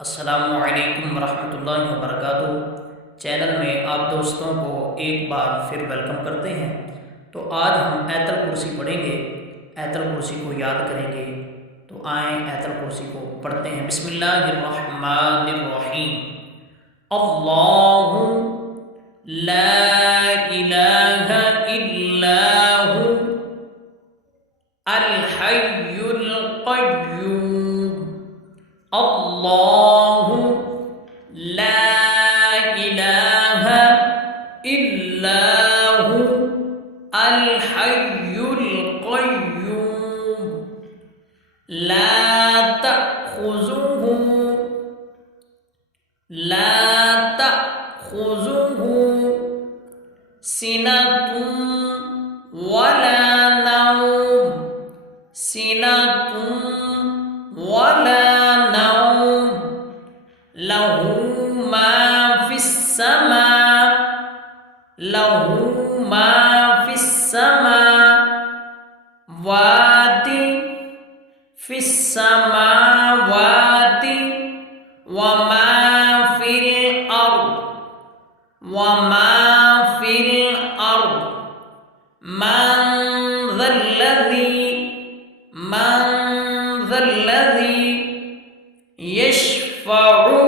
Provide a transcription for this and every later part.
अस्सलामुअलैकुम वरहमतुल्लाहि वबरकातुहू। चैनल में आप दोस्तों को एक बार फिर वेलकम करते हैं। तो आज हम आयतल कुर्सी पढ़ेंगे, आयतल कुर्सी को याद करेंगे। तो आए आयतल कुर्सी को पढ़ते हैं। बिस्मिल्लाहिर्रहमानिर्रहीम। अल्लाहु ला इलाहा इल्ला हु अल हय्युल क़य्यूम। अल्लाहु ला इलाहा इल्ला हु अल हय्युल क़य्यूम। ला तअख़ुज़ुहु सिनतुन वला नौम। सिनतुन वला नौम। लहू मा फिस्समा। लहू मा फिस्समावाति। फिस्समावाति वमा फिल अर्द। वमा फिल अर्द। मन ज़ल्लज़ी यशफ़अु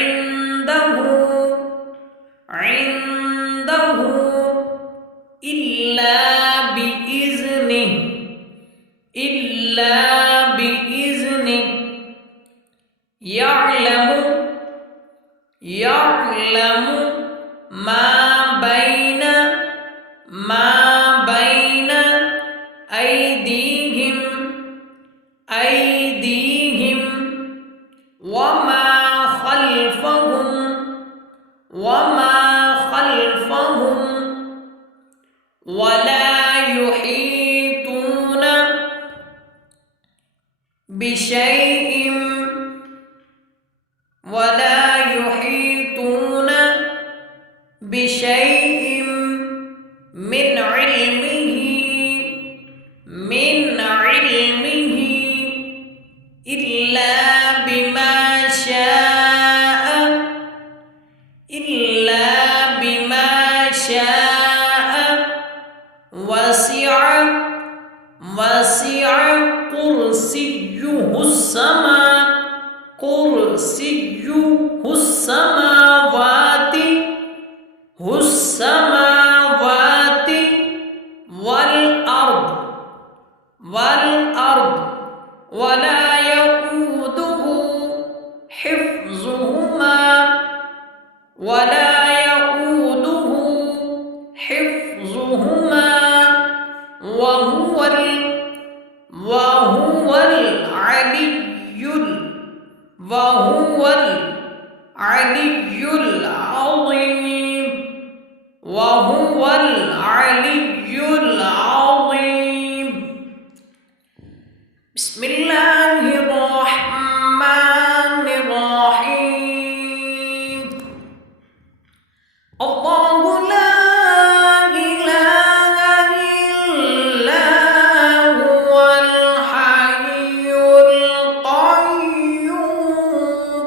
इंदहु इल्ला बिइज़्निह। यअलमु मा बैन अयदीहिम वमा खल्फहुम वला युहीतून बिशैइन मिन इल्मिही इल्ला बिमा शाअ। वसिअ कुर्सियुहुस्समावाति वल अर्द वला यऊदुहु हिफ्ज़ुहुमा। वहुवल अलियुल अज़ीम। वहुवल अलियुल अज़ीम। बिस्मिल्लाहिर्रहमानिर्रहीम। अल्लाहु ला इलाहा इल्ला हुवल हय्युल क़य्यूम।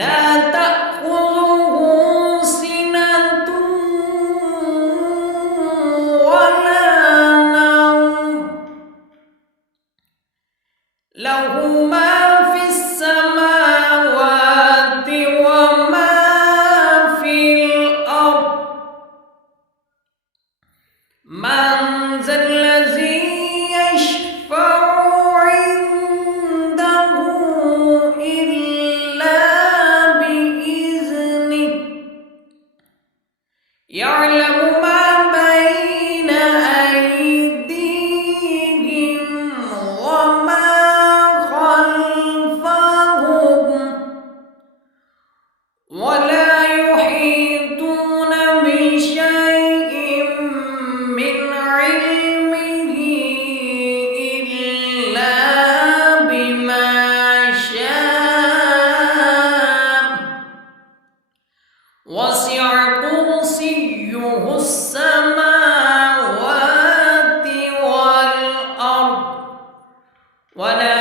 ला तअख़ुज़ुहु सिनतुन वला नौम। लहू मा फिस्समावाति वमा फिल अर्द। मन ज़ल्लज़ी यशफ़अु इंदहु इल्ला बिइज़्निह। यअलमु मा बैन अयदीहिम वमा खल्फहुम वला